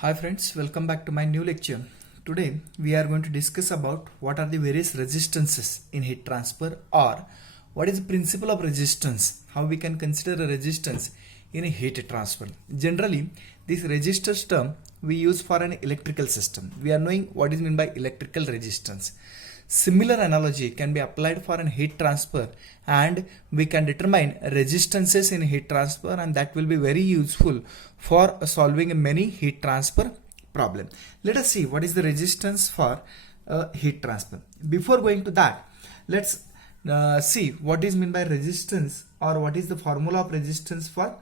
Hi friends, welcome back to my new lecture. Today we are going to discuss about what are the various resistances in heat transfer, or what is the principle of resistance, how we can consider a resistance in a heat transfer. Generally, this resistance term we use for an electrical system. We are knowing what is meant by electrical resistance. Similar analogy can be applied for an heat transfer, and we can determine resistances in heat transfer, and that will be very useful for solving many heat transfer problem. Let us see what is the resistance for heat transfer. Before going to that, let's see what is meant by resistance, or what is the formula of resistance for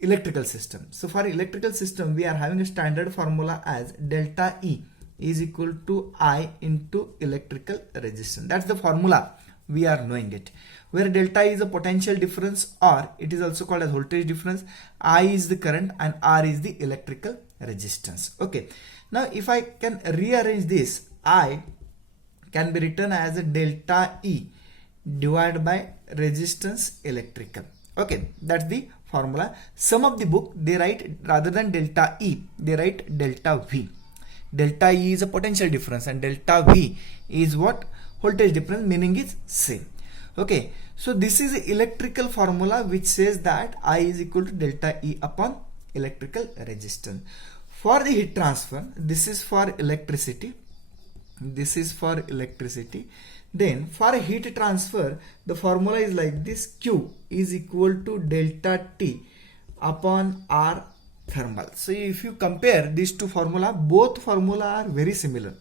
electrical system. So for electrical system, we are having a standard formula as delta E is equal to I into electrical resistance. That's the formula, we are knowing it, where delta is a potential difference, or it is also called as voltage difference. I is the current and R is the electrical resistance. Okay, now if I can rearrange this, I can be written as a delta E divided by resistance electrical. Okay, that's the formula. Some of the book, they write, rather than delta E, they write delta V. Delta E is a potential difference and delta V is what? Voltage difference, meaning is same. Okay, so this is the electrical formula which says that I is equal to delta E upon electrical resistance. For the heat transfer, this is for electricity, this is for electricity. Then for heat transfer, the formula is like this: Q is equal to delta T upon R thermal. So if you compare these two formula, both formula are very similar.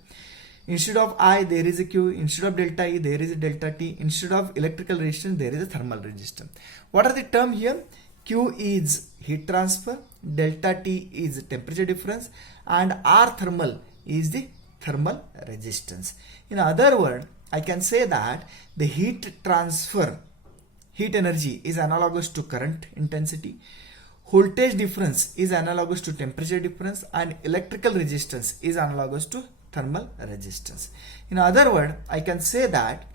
Instead of I, there is a Q. Instead of delta E, there is a delta T. Instead of electrical resistance, there is a thermal resistance. What are the term here? Q is heat transfer, delta T is temperature difference, and R thermal is the thermal resistance. In other words, I can say that the heat transfer, heat energy is analogous to current intensity. Voltage difference is analogous to temperature difference, and electrical resistance is analogous to thermal resistance. In other words, I can say that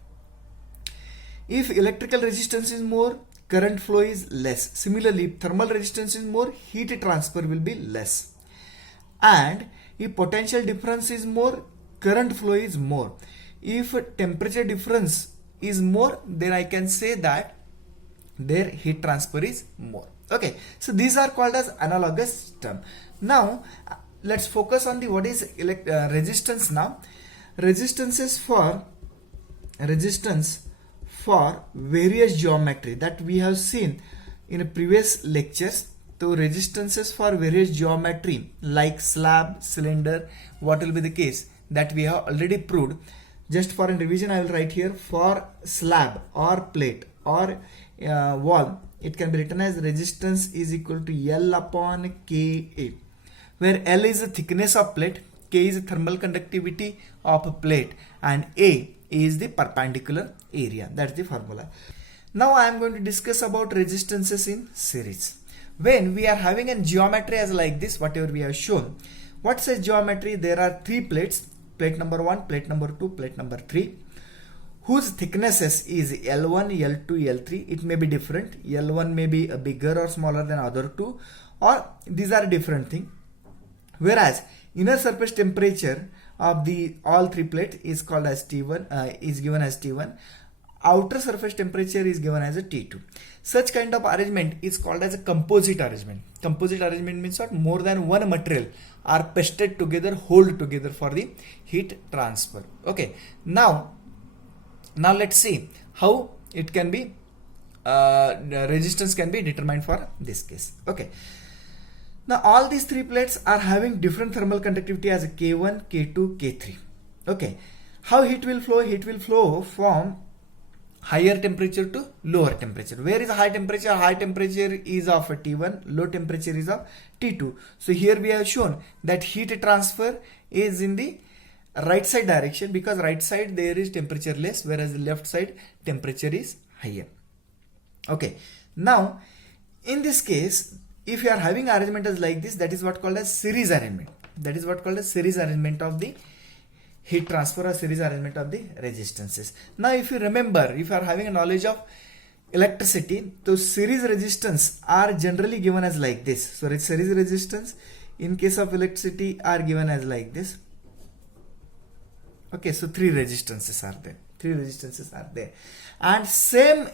if electrical resistance is more, current flow is less. Similarly, if thermal resistance is more, heat transfer will be less. And if potential difference is more, current flow is more. If temperature difference is more, then I can say that their heat transfer is more. Okay, so these are called as analogous term. Now let's focus on the what is resistance. Now resistance for various geometry that we have seen in previous lectures. So resistances for various geometry like slab, cylinder, what will be the case, that we have already proved. Just for a revision, I will write here: for slab or plate or wall, it can be written as resistance is equal to L upon Ka, where L is the thickness of plate, K is the thermal conductivity of a plate, and A is the perpendicular area. That's the formula. Now I am going to discuss about resistances in series. When we are having a geometry as like this, whatever we have shown, what says geometry? There are three plates: plate number 1, plate number 2, plate number 3, whose thicknesses is L1, L2, L3. It may be different. L1 may be a bigger or smaller than other two, or these are different thing. Whereas inner surface temperature of the all three plates is called as T1, is given as T1. Outer surface temperature is given as a T2. Such kind of arrangement is called as a composite arrangement. Composite arrangement means what? More than one material are pasted together, hold together for the heat transfer. Okay, now let's see how it can be the resistance can be determined for this case. Okay, now all these three plates are having different thermal conductivity as a K1, K2, K3. Okay, how heat will flow? Heat will flow from higher temperature to lower temperature. Where is high temperature? High temperature is of T1, low temperature is of T2. So here we have shown that heat transfer is in the right side direction, because right side there is temperature less, whereas the left side temperature is higher. Okay, now in this case, if you are having arrangement as like this, that is what called as series arrangement. That is what called as series arrangement of the heat transfer, or series arrangement of the resistances. Now if you remember, if you are having a knowledge of electricity, so series resistance are generally given as like this. So series resistance in case of electricity are given as like this. Okay, so three resistances are there, and same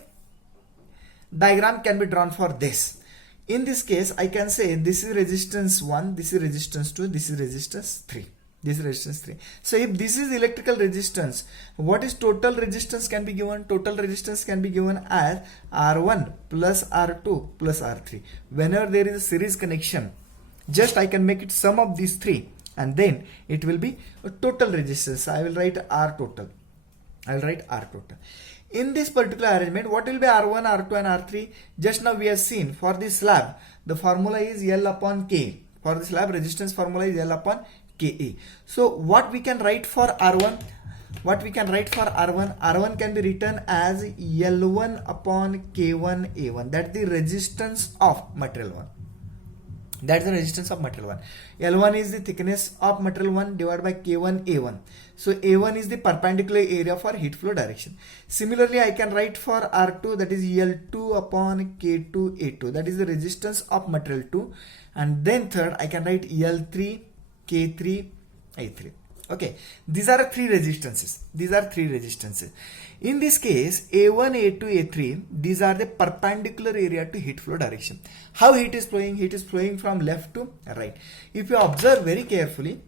diagram can be drawn for this. In this case, I can say this is resistance 1, this is resistance 2, this is resistance 3. This is resistance 3. So if this is electrical resistance, what is total resistance can be given? Total resistance can be given as R1 plus R2 plus R3. Whenever there is a series connection, just I can make it sum of these three, and then it will be a total resistance. I will write R total. In this particular arrangement, what will be R1, R2 and R3? Just now we have seen for this slab, the formula is L upon K. For the slab, resistance formula is L upon Ka. So what we can write for R1? R1 can be written as L1 upon K1A1. That's the resistance of material 1. That's the resistance of material 1. L1 is the thickness of material 1 divided by K1A1. So A1 is the perpendicular area for heat flow direction. Similarly, I can write for R2, that is L2 upon K2A2. That is the resistance of material 2. And then third, I can write L3 K3A3. Okay, these are three resistances. In this case, A1, A2, A3, these are the perpendicular area to heat flow direction. How heat is flowing? Heat is flowing from left to right. If you observe very carefully,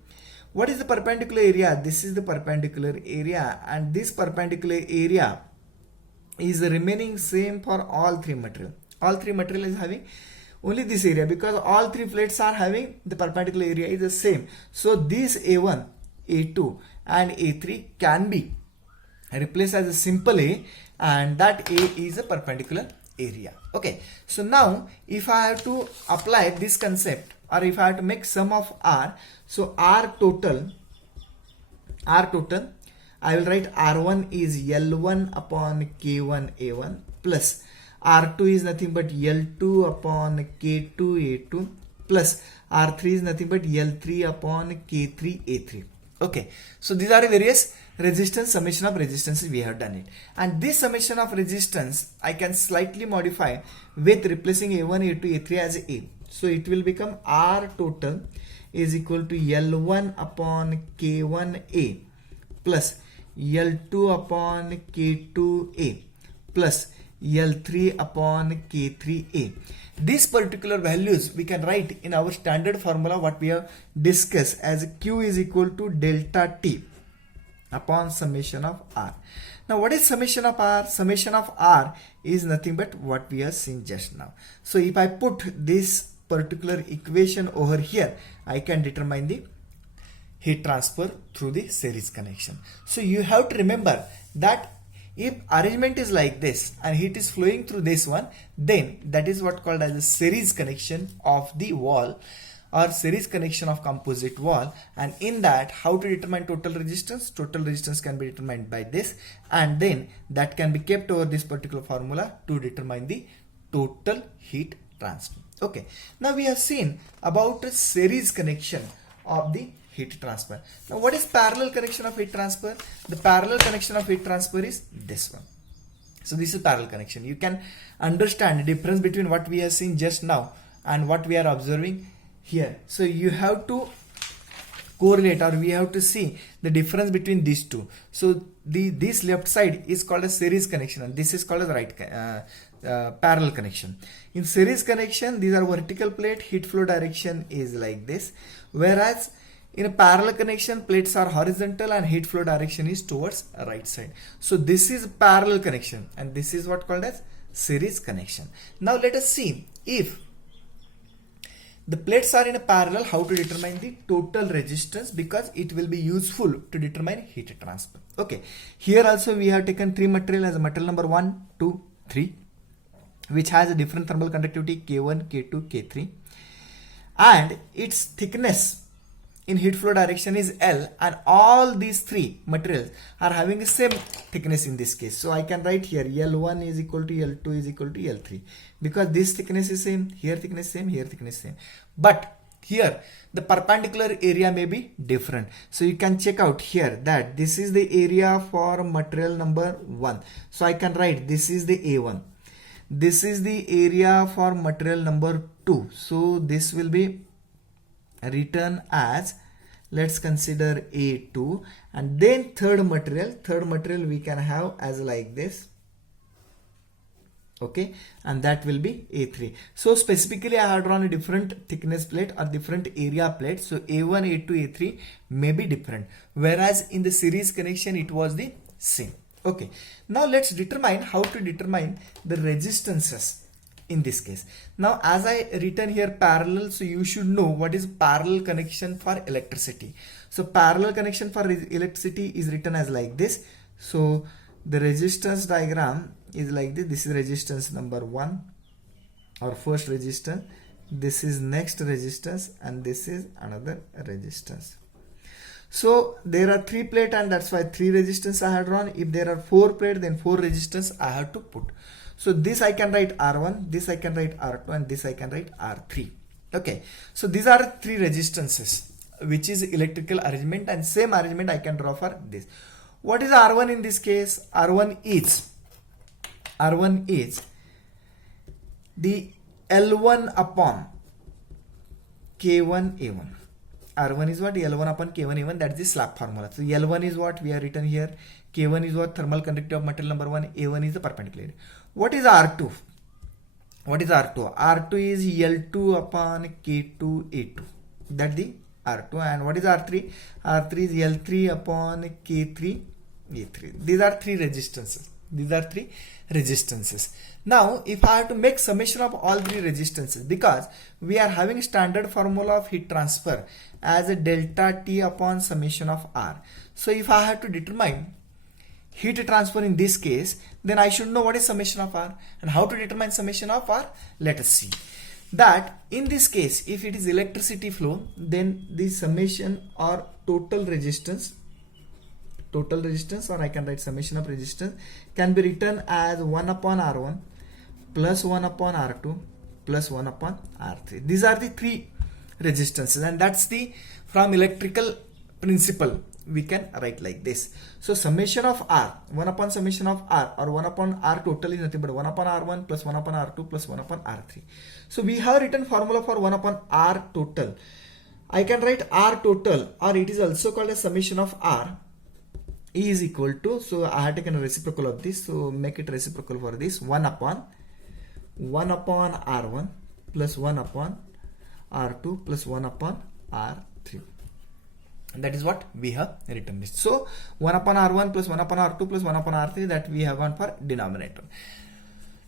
what is the perpendicular area? This is the perpendicular area, and this perpendicular area is remaining same for all three material. All three material is having only this area, because all three plates are having the perpendicular area is the same. So this A1, A2 and A3 can be replaced as a simple A, and that A is a perpendicular area. Okay, so now if I have to apply this concept, or if I have to make sum of R, so R total, I will write R1 is L1 upon K1A1 plus R2 is nothing but L2 upon K2A2 plus R3 is nothing but L3 upon K3A3. Okay, so these are the various summation of resistances we have done it, and this summation of resistance I can slightly modify with replacing A1, A2, A3 as A. So it will become R total is equal to L1 upon K1A plus L2 upon K2A plus L3 upon K3A. These particular values we can write in our standard formula what we have discussed as Q is equal to delta T upon summation of R. Now what is summation of R? Summation of R is nothing but what we have seen just now. So if I put this particular equation over here, I can determine the heat transfer through the series connection. So you have to remember that if arrangement is like this and heat is flowing through this one, then that is what called as a series connection of the wall or series connection of composite wall. And in that, how to determine total resistance? Total resistance can be determined by this, and then that can be kept over this particular formula to determine the total heat transfer. Okay, now we have seen about a series connection of the heat transfer. Now what is parallel connection of heat transfer? The parallel connection of heat transfer is this one. So this is parallel connection. You can understand the difference between what we have seen just now and what we are observing here. So you have to correlate, or we have to see the difference between these two. So this left side is called a series connection, and this is called as parallel connection. In series connection, these are vertical plate, heat flow direction is like this, whereas in a parallel connection, plates are horizontal and heat flow direction is towards right side. So this is parallel connection, and this is what called as series connection. Now let us see if the plates are in a parallel, how to determine the total resistance, because it will be useful to determine heat transfer. Okay, here also we have taken three material as a material number 1, 2, 3, which has a different thermal conductivity K1, K2, K3, and its thickness in heat flow direction is L, and all these three materials are having the same thickness in this case. So I can write here L1 is equal to L2 is equal to L3, because this thickness is same, here thickness same, here thickness same. But here the perpendicular area may be different. So you can check out here that this is the area for material number 1. So I can write this is the A1. This is the area for material number 2. So this will be written as, let's consider A2, and then third material we can have as like this. Okay, and that will be A3. So specifically I have drawn a different thickness plate or different area plate. So A1, A2, A3 may be different, whereas in the series connection it was the same. Okay, now let's determine how to determine the resistances in this case. Now as I written here parallel, so you should know what is parallel connection for electricity. So parallel connection for electricity is written as like this. So the resistance diagram is like this. This is resistance number 1 or first resistance. This is next resistance, and this is another resistance. So there are 3 plates, and that's why 3 resistance I have drawn. If there are 4 plates, then 4 resistance I have to put. So this I can write R1, this I can write R2, and this I can write R3. Okay, so these are 3 resistances, which is electrical arrangement, and same arrangement I can draw for this. What is R1 in this case? R1 is the L1 upon K1 A1. R1 is what? L1 upon K1 A1. That's the slab formula. So L1 is what we are written here. K1 is what? Thermal conductivity of material number 1. A1 is the perpendicular. What is R2? What is R2? R2 is L2 upon K2 A2. That's the R2. And what is R3? R3 is L3 upon K3 A3. These are 3 resistances. Now if I have to make summation of all 3 resistances, because we are having standard formula of heat transfer as a delta T upon summation of R. So if I have to determine heat transfer in this case, then I should know what is summation of R. And how to determine summation of R? Let us see. That in this case, if it is electricity flow, then the summation or total resistance, or I can write summation of resistance, can be written as 1 upon R1 plus 1 upon R2 plus 1 upon R3. These are the 3 resistances, and that's the from electrical principle we can write like this. So summation of R, 1 upon summation of R, or 1 upon R total is nothing but 1 upon R1 plus 1 upon R2 plus 1 upon R3. So we have written formula for 1 upon R total. I can write R total, or it is also called as summation of R, E is equal to, so I have taken a reciprocal of this, so make it reciprocal for this, 1 upon R1 plus 1 upon R2 plus 1 upon R3. That is what we have written this. So 1 upon R1 plus 1 upon R2 plus 1 upon R3, that we have gone for denominator.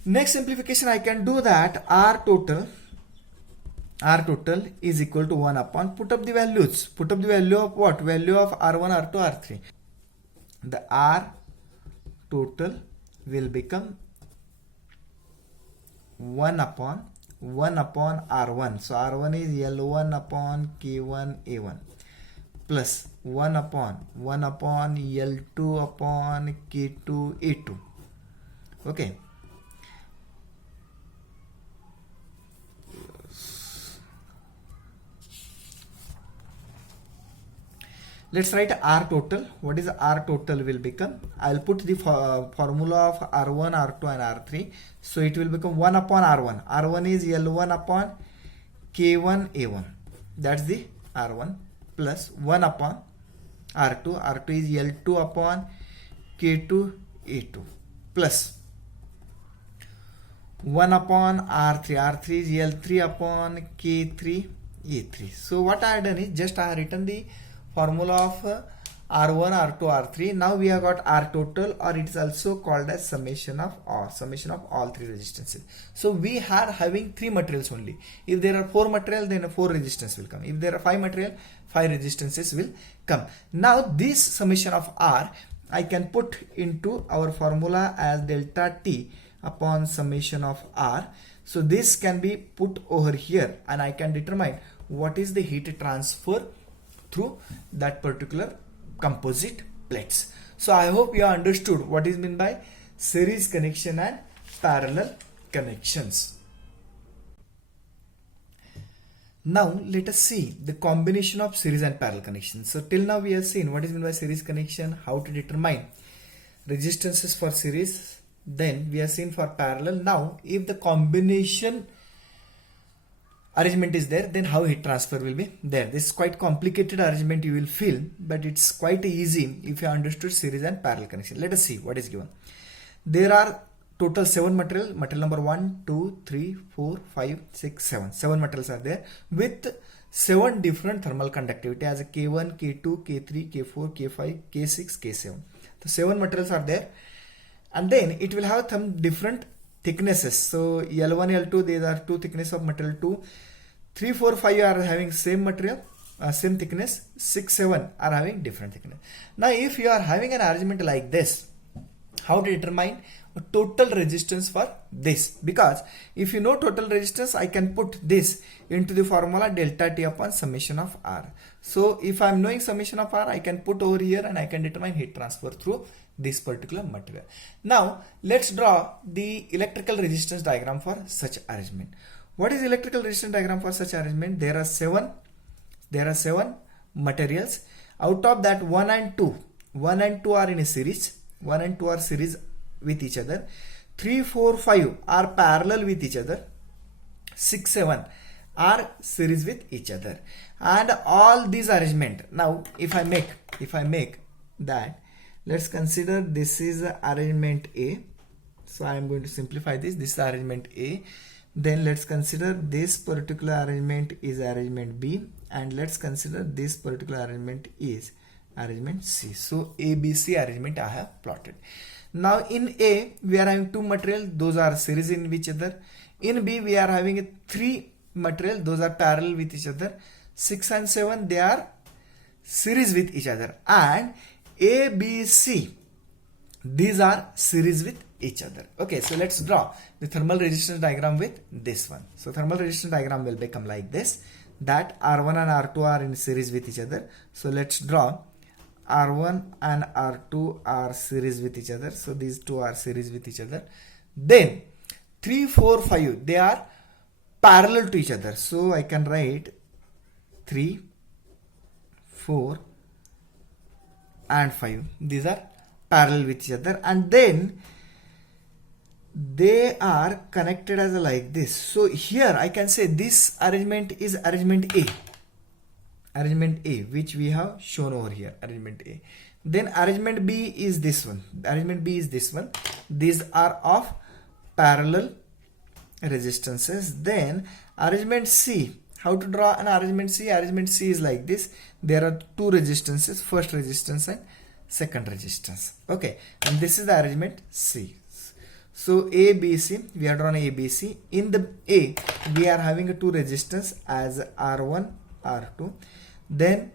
Next simplification I can do that R total is equal to 1 upon, put up the values, put up the value of what? Value of R1, R2, R3. The R total will become 1 upon R1. So R1 is L1 upon K1 A1 plus 1 upon L2 upon K2 A2. Okay. Let's write R total. What is R total will become? I'll put the formula of R1, R2 and R3. So it will become 1 upon R1. R1 is L1 upon K1 A1. That's the R1 plus 1 upon R2. R2 is L2 upon K2 A2 plus 1 upon R3. R3 is L3 upon K3 A3. So what I have done is just I have written the formula of R1, R2, R3. Now we have got R total, or it is also called as summation of R, summation of all 3 resistances. So we are having 3 materials only. If there are 4 materials, then 4 resistance will come. If there are 5 material, 5 resistances will come. Now this summation of R I can put into our formula as delta T upon summation of R. So this can be put over here, and I can determine what is the heat transfer through that particular composite plates. So I hope you have understood what is meant by series connection and parallel connections. Now let us see the combination of series and parallel connections. So till now we have seen what is meant by series connection, how to determine resistances for series, then we have seen for parallel. Now if the combination arrangement is there, then how heat transfer will be there. This is quite complicated arrangement you will feel, but it's quite easy if you understood series and parallel connection. Let us see what is given. There are total 7 material number 1, 2, 3, 4, 5, 6, 7. 7 materials are there with 7 different thermal conductivity as a K1, K2, K3, K4, K5, K6, K7. So 7 materials are there, and then it will have some different thicknesses. So L1, L2, these are 2 thickness of material 2. 3, 4, 5 are having same material, same thickness. 6, 7 are having different thickness. Now if you are having an arrangement like this, how to determine total resistance for this? Because if you know total resistance, I can put this into the formula delta T upon summation of R. So if I am knowing summation of R, I can put over here and I can determine heat transfer through this particular material. Now let's draw the electrical resistance diagram for such arrangement. What is electrical resistance diagram for such arrangement? There are 7 materials. Out of that, 1 and 2 are in a series. 1 and 2 are series with each other. 3, 4, 5 are parallel with each other. 6, 7 are series with each other. And all these arrangement. Now if I make that, let's consider this is arrangement A. So I am going to simplify this. This is arrangement A. Then let's consider this particular arrangement is arrangement B, and let's consider this particular arrangement is arrangement C. So A, B, C arrangement I have plotted. Now in A we are having 2 material, those are series in each other. In B we are having 3 material, those are parallel with each other. 6 and 7 they are series with each other, and A, B, C these are series with each other. Okay, so let's draw the thermal resistance diagram with this one. So thermal resistance diagram will become like this, that R1 and R2 are in series with each other. So let's draw R1 and R2 are series with each other. So these two are series with each other. Then 3, 4, 5 they are parallel to each other. So I can write 3, 4 and 5. These are parallel with each other, and then they are connected as like this. So here I can say this arrangement is arrangement A, which we have shown over here, arrangement A. Then arrangement B is this one. These are of parallel resistances. Then arrangement C, how to draw an arrangement C? Arrangement C is like this. There are 2 resistances, first resistance and second resistance. Okay, and this is the arrangement C. So A, B, C, we are drawn A, B, C. In the A we are having 2 resistance as R1, R2. Then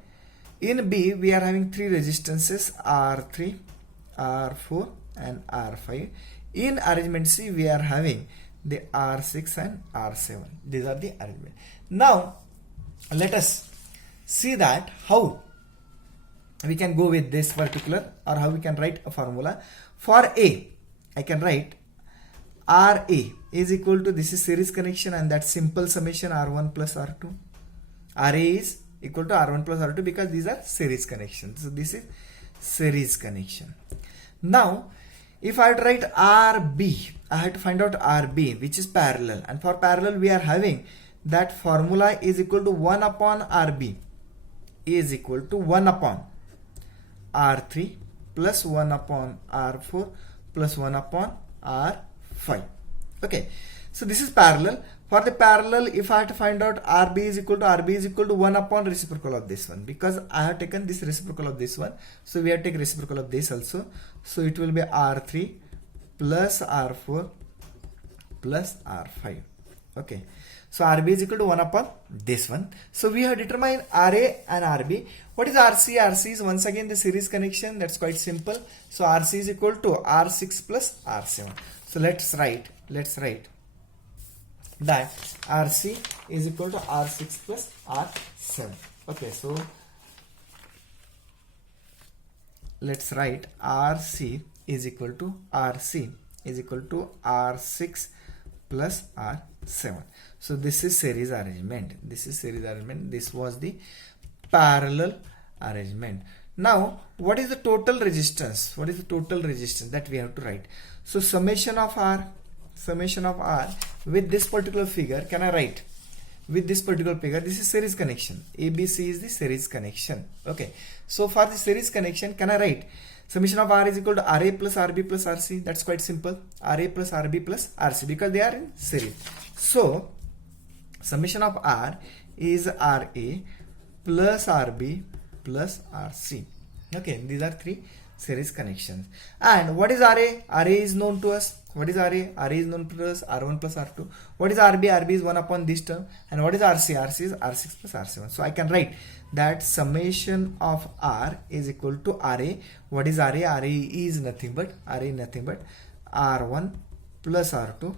in B we are having 3 resistances, R3, R4 and R5. In arrangement C we are having the R6 and R7. These are the arrangement. Now let us see that how we can go with this particular, or how we can write a formula. For A, I can write RA is equal to, this is series connection, and that simple summation R1 plus R2. RA is equal to R1 plus R2 because these are series connections. So this is series connection. Now if I write RB, I have to find out RB, which is parallel, and for parallel we are having that formula is equal to 1 upon RB is equal to 1 upon R3 plus 1 upon R4 plus 1 upon R5. Okay, so this is parallel. For the parallel, if I have to find out RB is equal to 1 upon reciprocal of this one, because I have taken this reciprocal of this one, so we have to take reciprocal of this also. So it will be R3 plus R4 plus R5. Okay, so RB is equal to 1 upon this one. So we have determined RA and RB. What is RC? RC is once again the series connection. That's quite simple. So RC is equal to R6 plus R7. So let's write that RC is equal to R6 plus R7. Okay, so let's write RC is equal to R6 plus R7. So this is series arrangement. This was the parallel arrangement. Now what is the total resistance? That we have to write? So summation of R with this particular figure, can I write? with this particular figure, this is series connection. ABC is the series connection. Okay. So for the series connection, can I write summation of R is equal to RA plus RB plus RC? That's quite simple. RA plus RB plus RC, because they are in series. So summation of R is RA plus RB plus RC. Okay, these are three series connections. And what is RA? RA is known to us. What is RA? RA is known to us, R1 plus R2. What is RB? RB is 1 upon this term. And what is RC? RC is R6 plus RC1. So I can write that summation of R is equal to RA. What is RA? RA is nothing but R1 plus R2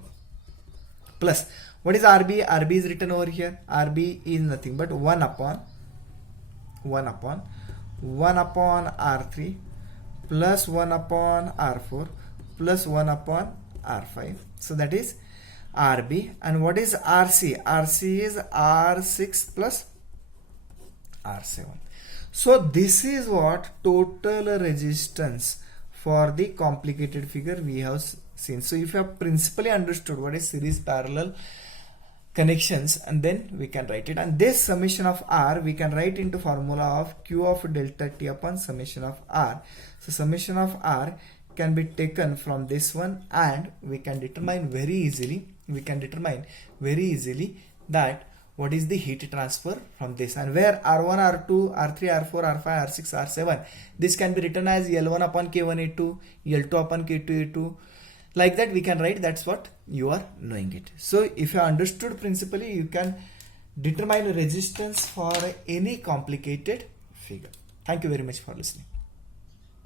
plus. What is RB? RB is written over here. RB is nothing but 1 upon R3 plus 1 upon R4 plus 1 upon R5. So that is RB. And what is RC? RC is R6 plus R7. So this is what total resistance for the complicated figure we have seen. So if you have principally understood what is series parallel connections, and then we can write it, and this summation of R we can write into formula of Q of delta T upon summation of R. So summation of R can be taken from this one, and we can determine very easily that what is the heat transfer from this, and where R1, R2, R3, R4, R5, R6, R7, this can be written as L1 upon K1A2, L2 upon K2A2. Like that we can write. That's what you are knowing it. So if you understood principally, you can determine resistance for any complicated figure. Thank you very much for listening.